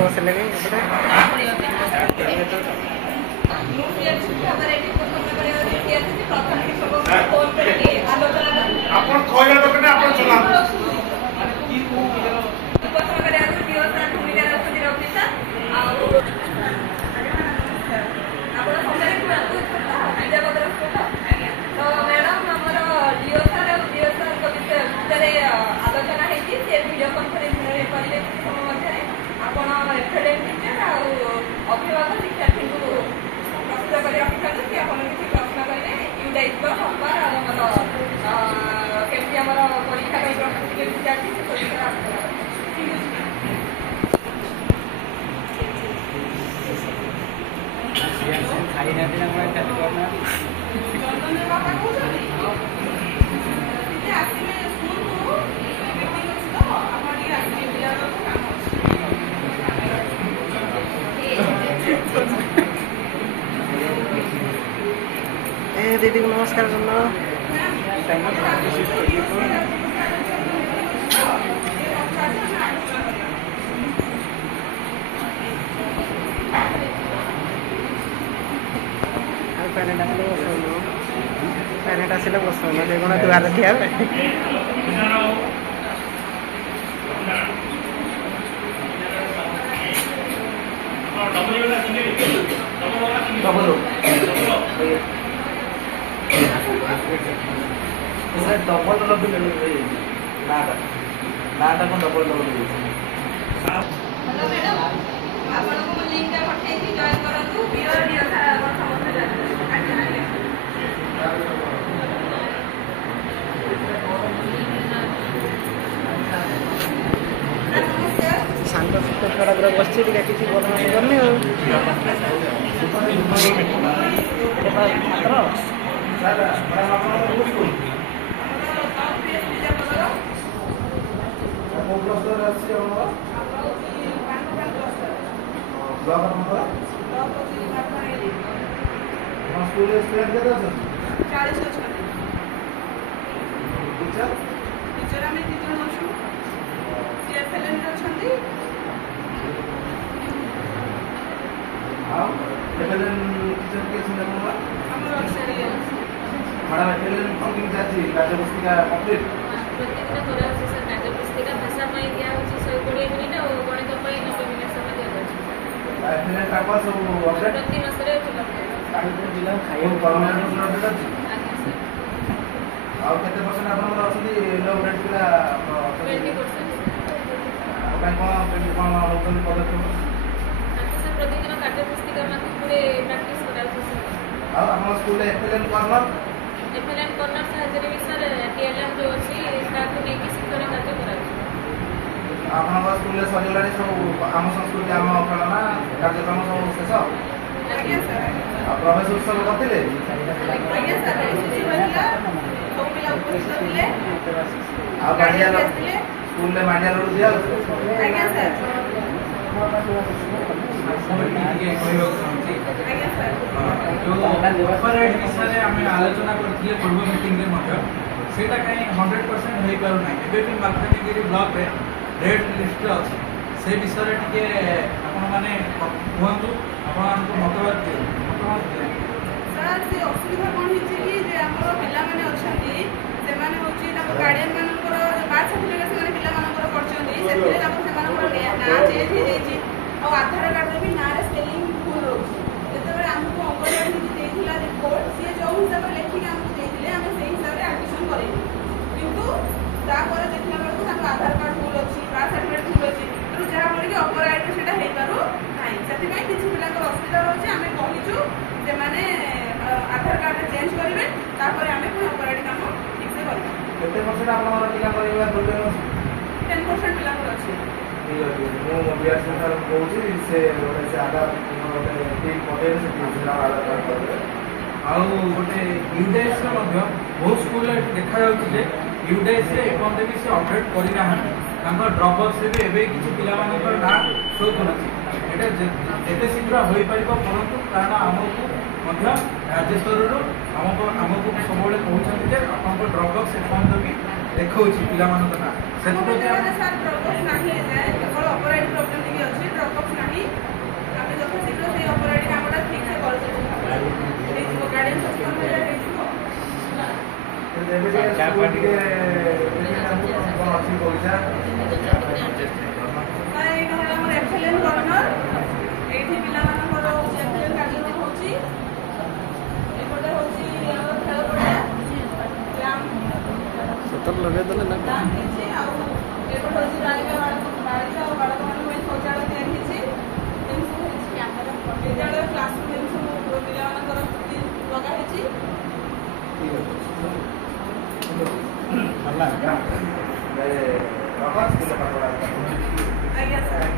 ବସିଲେ आलोचना होती वीडियो कॉन्फ्रेंस अभिभावक शिक्षार्थी को प्रस्तुत कर रखी कि आप किसी प्रश्न करेंगे यूडाइज सोमवार केमती आम परीक्षा प्रस्तुति केमती चलती से विषय दीदी को नमस्कार करना पैरेंट आसिले बस कौन दुआर ठिया डबल डबल नाटा कौन डबल डबल हेलो मैडम आपको लिंक पठाई जॉइन करंतु बियर बियर समस्त सांग थोड़ा पूरा बस किसी बदनामी करनी टीचर आम दी जन अच्छु सीएफएलएन अच्छा कार्यपुस्तिका कम्प्लीट प्रतिदिन कराଉଛି सर कार्यपुस्तिका भाषा ପାଇଁ ଦିଆ ହେଉଛି 120 ମିନିଟ୍ ଆଉ ଗଣିତ ପାଇଁ 90 ମିନିଟ୍ ସମୟ ଦିଆଯାଉଛି ଏଥିରେ ତାଙ୍କ ସବୁ ଅପଡେଟ୍ ପ୍ରତି ମାସରେ ଉପଲବ୍ଧ କାହିଁକି ଜିଲ୍ଲା ଖାଇବା ପରମାନେଣ୍ଟ ଅପଡେଟ୍ ଅଛି ଆଜ୍ଞା ସର ଆଉ କେତେ ପରସେଣ୍ଟ ଆପଣଙ୍କର ଅଛନ୍ତି ଲୋ ଗ୍ରେଡ୍ ପିଲା 20% ଆଉ ପାଇଁ କ'ଣ ନେଉଛନ୍ତି ପଦକ୍ଷେପ ତାଙ୍କୁ ସର ପ୍ରତିଦିନ କାର୍ଯ୍ୟପୁସ୍ତିକା ମାଧ୍ୟମରେ ପ୍ରାକ୍ଟିସ୍ କରାଉଛି ସର ଆଉ ଆମ ସ୍କୁଲରେ ଏଫଏଲଏନ୍ କର୍ଣ୍ଣର ଏଫଏଲଏନ୍ କର୍ଣ୍ଣର ସାହାଯ୍ୟରେ ବି ସର ଟିଏଲ୍ଏମ୍ ଯେଉଁ ଅଛି ତାକୁ ନେଇକି ଶିକ୍ଷଣ କାର୍ଯ୍ୟ କରାଉଛି ଆପଣଙ୍କ ସ୍କୁଲରେ ସରିଗଲାଣି ସବୁ ଆମ ସଂସ୍କୃତି ଆମ ଖେଳନା କାର୍ଯ୍ୟକ୍ରମ ସବୁ ଶେଷ ଆଜ୍ଞା ସାର୍ ଆଉ ପ୍ରବେଶ ଉତ୍ସବ କରିଥିଲେ ଆଜ୍ଞା ସାର୍ ସବୁ ପିଲା ଉପସ୍ଥିତ ଥିଲେ ଆଉ ମାଣ୍ଡିଆ ସ୍କୁଲରେ ମାଣ୍ଡିଆ ଲଡୁ ଦିଆହେଉଛି ଆଜ୍ଞା ସାର୍ ଅପରେଟ୍ ବିଷୟରେ ଆମେ ଆଲୋଚନା କରିଥିଲେ ପୂର୍ବ ମିଟିଂରେ ମଧ୍ୟ ସେଇଟା କାହିଁ 100% ହୋଇପାରୁନାହିଁ ଏବେ ବି ମାଲକାନଗିରି ବ୍ଲକରେ ରେଡ୍ ଲିଷ୍ଟରେ ଅଛି ସେ ବିଷୟରେ ଟିକେ ଆପଣମାନେ କୁହନ୍ତୁ ଆପଣଙ୍କୁ ମତବାଦ ଦିଅନ୍ତୁ ସାର୍ ସେ ଅସୁବିଧା କ'ଣ ହେଇଛି କି ଯେ ଆମର ପିଲାମାନେ ଅଛନ୍ତି ସେମାନେ ହେଉଛି ତାଙ୍କ ଗାର୍ଡ଼ିଆନ୍ ମାନଙ୍କର ବାର୍ଥ ସାର୍ଟିଫିକେଟ୍ ସେମାନେ ପିଲାମାନଙ୍କର କରିଛନ୍ତି ସେଥିରେ ତାଙ୍କର ସେମାନଙ୍କର ନାଁ ଚେଞ୍ଜ ହେଇଯାଇଛି ଆଉ ଆଧାର କାର୍ଡ଼ରେ ବି ନାଁରେ ସ୍ପେଲିଂ ଭୁଲ ରହୁଛି ଯେତେବେଳେ ଆମକୁ ଅଙ୍ଗନବାଡ଼ି ଦେଇଥିଲା ରିପୋର୍ଟ ସିଏ ଯେଉଁ ହିସାବରେ ଲେଖିକି ଆମକୁ ଦେଇଥିଲେ ଆମେ ସେଇ ହିସାବରେ ଆଡ଼ମିସନ୍ କରେଇବୁ କିନ୍ତୁ ତାପରେ ଦେଖିଲା ବେଳକୁ ତାଙ୍କ ଆଧାର କାର୍ଡ଼ ଭୁଲ ଅଛି ବାର୍ଥ ସାର୍ଟିଫିକେଟ୍ ଭୁଲ ଅଛି ତେଣୁ ଯାହାଫଳରେ କି ଅପର ଆଇଡ଼ିରେ ସେଇଟା ହେଇପାରୁ ନାହିଁ ସେଥିପାଇଁ କିଛି ପିଲାଙ୍କର ଅସୁବିଧା ରହୁଛି ଆମେ କହିଛୁ ସେମାନେ ଆଧାର କାର୍ଡ଼ରେ ଚେଞ୍ଜ କରିବେ ତାପରେ ଆମେ ପୁଣି ଅପର ଆଇଡ଼ି କାମ ଠିକ୍ସେ କରିବୁ କେତେ ପରସେଣ୍ଟ ଆପଣଙ୍କର ପିଲାଙ୍କର ଏଇଭଳିଆ ପ୍ରୋବ୍ଲେମ୍ ଅଛି 10% ପିଲାଙ୍କର ଅଛି ଠିକ୍ ଅଛି ମୁଁ ବିଆର ସାର୍ କହୁଛି ସେ ଗୋଟେ ସେ ଆଧାର ଗୋଟେ ଟିମ୍ ପଠେଇବେ ସେ ଟିମ୍ ଆଧାର କାର୍ଡ଼ କରିବେ ଆଉ ଗୋଟେ ୟୁଡେଏସ୍ରେ ମଧ୍ୟ ବହୁତ ସ୍କୁଲରେ ଦେଖାଯାଉଛି ଯେ ୟୁଡେଏସ୍ରେ ଏପର୍ଯ୍ୟନ୍ତ ବି ସେ ଅପଡେଟ୍ କରିନାହାନ୍ତି ତାଙ୍କ ଡ୍ରପ୍ ବକ୍ସରେ ବି ଏବେ କିଛି ପିଲାମାନଙ୍କର ନାଁ ଶୋ କରୁଛି ଏଇଟା ଯେତେ ଶୀଘ୍ର ହୋଇପାରିବ କରନ୍ତୁ କାରଣ ଆମକୁ ମଧ୍ୟ ରାଜ୍ୟ ସ୍ତରରୁ ଆମକୁ ସବୁବେଳେ କହୁଛନ୍ତି ଯେ ଆପଣଙ୍କ ଡ୍ରପ୍ ବକ୍ସ ଏପର୍ଯ୍ୟନ୍ତ ବି ଦେଖାଉଛି ପିଲାମାନଙ୍କ ନାଁ ଆମ ସେଥିପ୍ରତି ବିଦ୍ୟାଳୟରେ ସାର୍ ଡ୍ରପ୍ ନାହିଁ ଏଯାଏ କେବଳ ଅପରାଇଟ୍ ପ୍ରୋବ୍ଲେମ୍ ଟିକେ ଅଛି ଡ୍ରପ୍ ନାହିଁ ଆମେ ଯଥାଶୀଘ୍ର ସେଇ ଅପରାଇଟ୍ କାମଟା ଠିକ୍ ସେ କରିଦେବୁ ହେଇଯିବ ଗାର୍ଡ଼ିଆନ୍ ସଚେତନ ହେଲେ ହେଇଯିବ ଏବେ ଟିକେ ସ୍କୁଲ ଟିକେ କଣ ଅଛି ପଇସା ସାର୍ ଏଇଟା ହେଲା ଆମର ଏଫଏଲ୍ଏନ୍ କର୍ଣ୍ଣର ଏଇଠି ପିଲାମାନଙ୍କର ଏଫଏଲ୍ଏନ୍ କାର୍ଯ୍ୟକ୍ରମ ହେଉଛି ଏପଟେ ହେଉଛି ଆମର ଖେଳ ପଡ଼ିଆ ଲଗେଇଦେଲେ ନା କ୍ୟାମ୍ପ ହେଇଛି ଆଉ ଏପଟେ ହେଉଛି ବାଳିକା ଆଉ ବାଳକମାନଙ୍କ ପାଇଁ ଶୌଚାଳୟ ତିଆରି ହେଇଛି ଏମିତି ସବୁ ହେଇଛି ବିଦ୍ୟାଳୟ କ୍ଲାସରୁମ୍ ଏମିତି ସବୁ ପିଲାମାନଙ୍କର ଲଗା ହେଇଛି ଭଲ ଆଜ୍ଞା ସାର୍